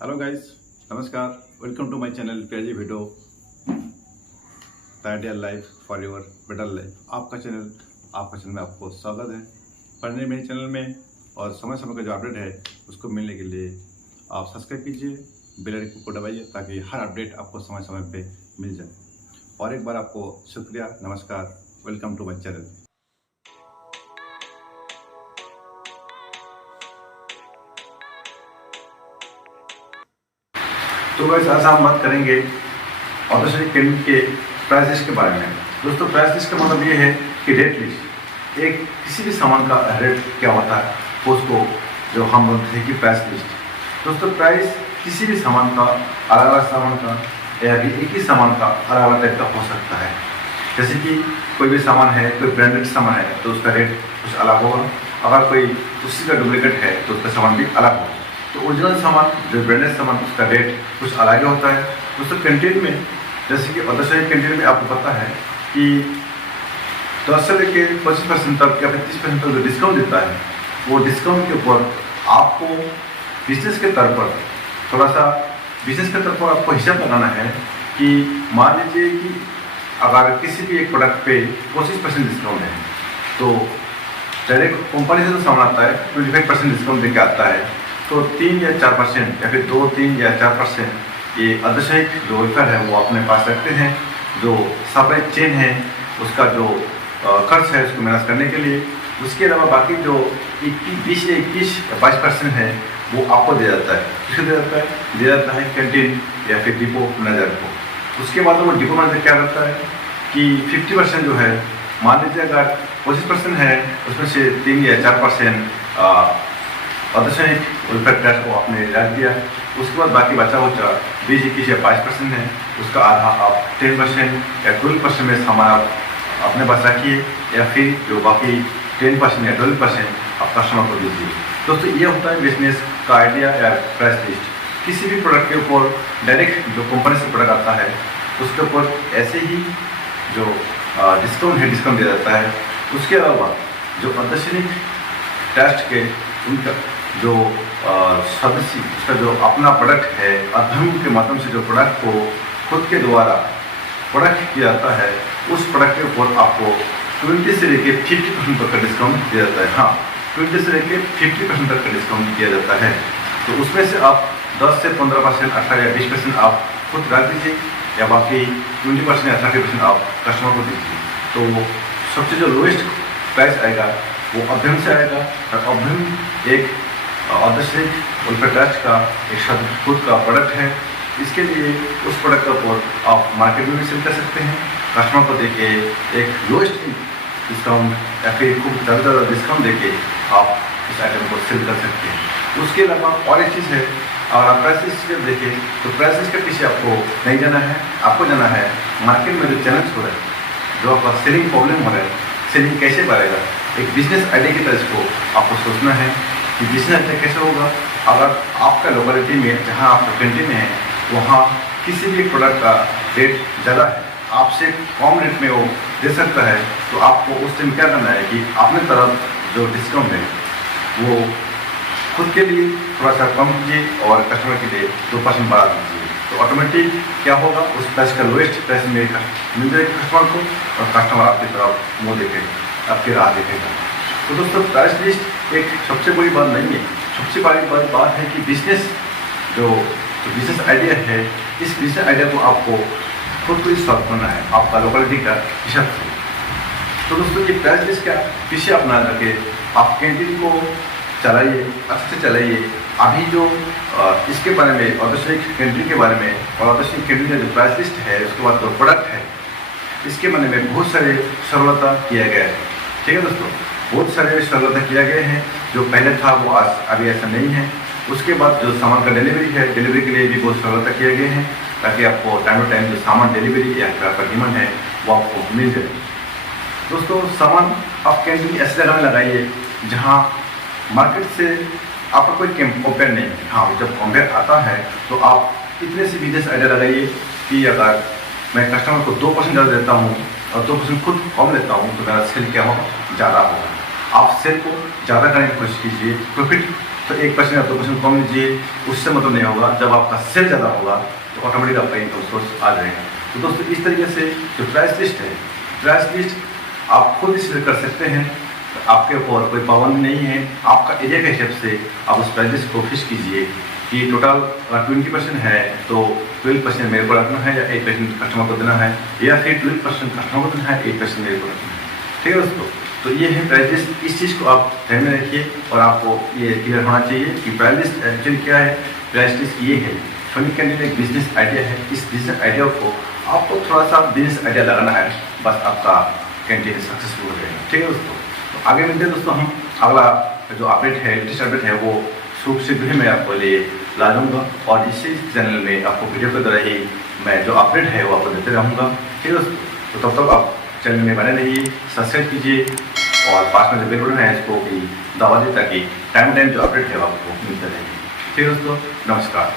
Hello guys, नमस्कार। Welcome to my channel PRG video the ideal life for your better life. आपका channel में आपको स्वागत है। पढ़ने मेरे चैनल में और समय समय का जो अपडेट है उसको मिलने के लिए आप सब्सक्राइब कीजिए, बेल आइकन को दबाइए ताकि हर अपडेट आपको समय समय पे मिल जाए। और एक बार आपको शुक्रिया, नमस्कार, वेलकम टू माय चैनल। तो वैसे आज हम बात करेंगे ऑटोमेटिक पेमेंट के प्राइस लिस्ट के बारे में। दोस्तों, प्राइस लिस्ट का मतलब ये है कि रेट लिस्ट, एक किसी भी सामान का रेट क्या होता है उसको जो हम बोलते हैं कि प्राइस लिस्ट। दोस्तों, प्राइस किसी भी सामान का अलग अलग सामान का या फिर एक ही सामान का अलग अलग टाइप का हो सकता है। जैसे कि कोई भी सामान है, कोई ब्रांडेड सामान है तो उसका रेट कुछ अलग होगा, अगर कोई उसी का डुप्लीकेट है तो उसका सामान भी अलग होगा। तो ओरिजिनल सामान जो ब्रांडेड सामान उसका रेट कुछ अलग ही होता है। दोस्तों, कैंटीन में जैसे कि ऑटोमेटिक कैंटीन में आपको पता है कि 10 से लेकर 25% तक या फिर 30% तक जो डिस्काउंट देता है, वो डिस्काउंट के ऊपर आपको बिजनेस के तौर पर आपको हिसाब लगाना है कि मान लीजिए कि अगर किसी भी एक प्रोडक्ट पे 25% डिस्काउंट है तो डायरेक्ट कंपनी से तो सामान आता है 25% डिस्काउंट देके आता है, तो 3 या 4% या फिर 2, 3 या 4% ये अर्धसैनिक जो वेफर है वो अपने पास रखते हैं। जो सप्लाई चेन है उसका जो खर्च है उसको मैनेज करने के लिए। उसके अलावा बाकी जो 20 या 21 या 22% है वो आपको दिया जाता है। किसको दिया जाता है? दिया जाता है कैंटीन या फिर डिपो मैनेजर को। उसके बाद वो डिपो मैनेजर क्या करता है कि 50% जो है, मान लीजिए अगर 25% है उसमें से 3 या 4% अर्धसैनिक वेलफेयर टैक्स को आपने रख दिया। उसके बाद बाकी बचा 20, 21 या 22% है, उसका आधा आप 10% या 12% में सामान आप अपने पास रखिए, या फिर जो बाकी 10% या 12% आप कस्टमर को दीजिए। दोस्तों, ये होता है बिजनेस का आइडिया या प्राइस लिस्ट। किसी भी प्रोडक्ट के ऊपर डायरेक्ट जो कंपनी से प्रोडक्ट आता है उसके ऊपर ऐसे ही जो डिस्काउंट दिया जाता है। उसके अलावा जो अर्धसैनिक टेस्ट के उनका जो सदस्य उसका जो अपना प्रोडक्ट है, अध्ययन के माध्यम से जो प्रोडक्ट को खुद के द्वारा प्रोडक्ट किया जाता है, उस प्रोडक्ट के ऊपर आपको 20 से लेकर 50% तक का डिस्काउंट दिया जाता है। हाँ, 20 से लेकर 50% तक का डिस्काउंट दिया जाता है। तो उसमें से आप 10 से 15%, 18 या 20% आप खुद रख दीजिए, या बाकी 20% या 30% आप कस्टमर को दीजिए। तो सबसे जो लोएस्ट प्राइस आएगा वो अध्ययन से आएगा। और अध्ययन एक अर्धसैनिक वेलफेयर टैक्स का एक खुद का प्रोडक्ट है। इसके लिए उस प्रोडक्ट का ऊपर आप मार्केट में भी सेल कर सकते हैं, कस्टमर को देके एक लोएस्ट डिस्काउंट या फिर खूब ज़्यादा डिस्काउंट देके आप इस आइटम को सेल कर सकते हैं। उसके अलावा और एक चीज़ है, अगर आप प्राइस लिस्ट देखें तो प्राइस लिस्ट के पीछे आपको नहीं जाना है, आपको जाना है मार्केट में जो चैलेंज हो रहा है, जो आपका सेलिंग प्रॉब्लम हो रहा है, सेलिंग कैसे बढ़ेगा। एक बिजनेस आइडिया की तरह को आपको सोचना है कि बिजनेस आइडिया कैसे होगा। अगर आपका लोकेलिटी में जहां आप कैंटीन में हैं वहाँ किसी भी प्रोडक्ट का रेट ज़्यादा है, आपसे कम रेट में वो दे सकता है, तो आपको उस टाइम क्या करना है कि अपने तरफ जो डिस्काउंट है वो खुद के लिए थोड़ा सा कम कीजिए और कस्टमर के लिए 2% बढ़ा दीजिए। तो ऑटोमेटिक क्या होगा, उस प्राइस का लोएस्ट प्राइस में मिल जाएगा कस्टमर को, और कस्टमर आपकी तरफ मुँह देखेगा, आपकी राह देखेगा। तो दोस्तों, प्राइस लिस्ट एक सबसे बड़ी बात नहीं है। सबसे बड़ी बात है कि जो बिजनेस आइडिया है, इस बिजनेस आइडिया को आपको खुद को ही सॉल्व करना है, आपका लोकेलिटी का हिसाब से। तो दोस्तों, ये प्राइस लिस्ट का पीछे अपना करके आप कैंटीन को चलाइए, अच्छे से चलाइए। अभी जो इसके बारे में ऑटोमेटिक कैंटीन के बारे में और ऑटोमेटिक कैंटीन का जो प्राइस लिस्ट है, उसके बाद जो प्रोडक्ट है, इसके बारे में बहुत सारे सरलता किया गया है। ठीक है दोस्तों, बहुत सारे सरलता किया गए हैं। जो पहले था वो आज अभी ऐसा नहीं है। उसके बाद जो सामान का डिलीवरी है, डिलीवरी के लिए भी बहुत सरलता किए गए हैं, ताकि आपको टाइम टू टाइम जो सामान डिलीवरी या फिर आपका डिमांड है वो आपको मिल जाए। दोस्तों, सामान आप कैंटीन ऐसे जगह में लगाइए जहाँ मार्केट से आपका कोई कंपेयर नहीं है। हाँ, जब कंपेयर आता है तो आप इतने से बिजनेस आइडिया लगाइए कि अगर मैं कस्टमर को 2% ज़्यादा देता हूँ और 2% खुद कम लेता हूँ तो मेरा सेल क्या होगा, ज़्यादा होगा। आप सेल को ज़्यादा करने की कोशिश कीजिए, प्रॉफिट तो 1% या 2% कम लीजिए, उससे मतलब नहीं होगा। जब आपका सेल ज़्यादा होगा तो ऑटोमेटिक आपका इनकम सोर्स आ जाएगा। तो दोस्तों इस तरीके से जो प्राइस लिस्ट है, प्राइस लिस्ट आप खुद ही कर सकते हैं, आपके ऊपर कोई पाबंदी नहीं है। आपका एरिया के हिसाब से आप उस प्राइस लिस्ट को फिक्स कीजिए कि टोटल 20% है तो 12% मेरे को रखना है या 8% कस्टमर को देना है, या फिर 12% कस्टमर को देना है, 8% मेरे को रखना है। ठीक है दोस्तों, तो ये है प्राइस लिस्ट। इस चीज़ को आप ध्यान में रखिए और आपको ये क्लियर होना चाहिए कि प्राइस लिस्ट एक्चुअली क्या है। प्राइस लिस्ट ये है, सोनी कैंटीन एक बिजनेस आइडिया है। इस बिजनेस आइडिया को आपको थोड़ा सा बिजनेस आइडिया लगाना है, बस आपका कैंटीन सक्सेसफुल हो जाएगा। ठीक है दोस्तों, तो आगे मिलते हैं दोस्तों। हम अगला जो अपडेट है, लेटेस्ट अपडेट है, वो शुभ शीघ्र ही मैं आपको लिए ला दूँगा और इसी चैनल में आपको वीडियो के द्वारा ही मैं जो अपडेट है वो आपको देते रहूँगा। ठीक है दोस्तों, तो तब तक आप चैनल में बने रहिए, सब्सक्राइब कीजिए और पास में जो बेल बटन है इसको भी दबा दें ताकि टाइम जो अपडेट है वो आपको मिलता रहे। ठीक है दोस्तों, नमस्कार।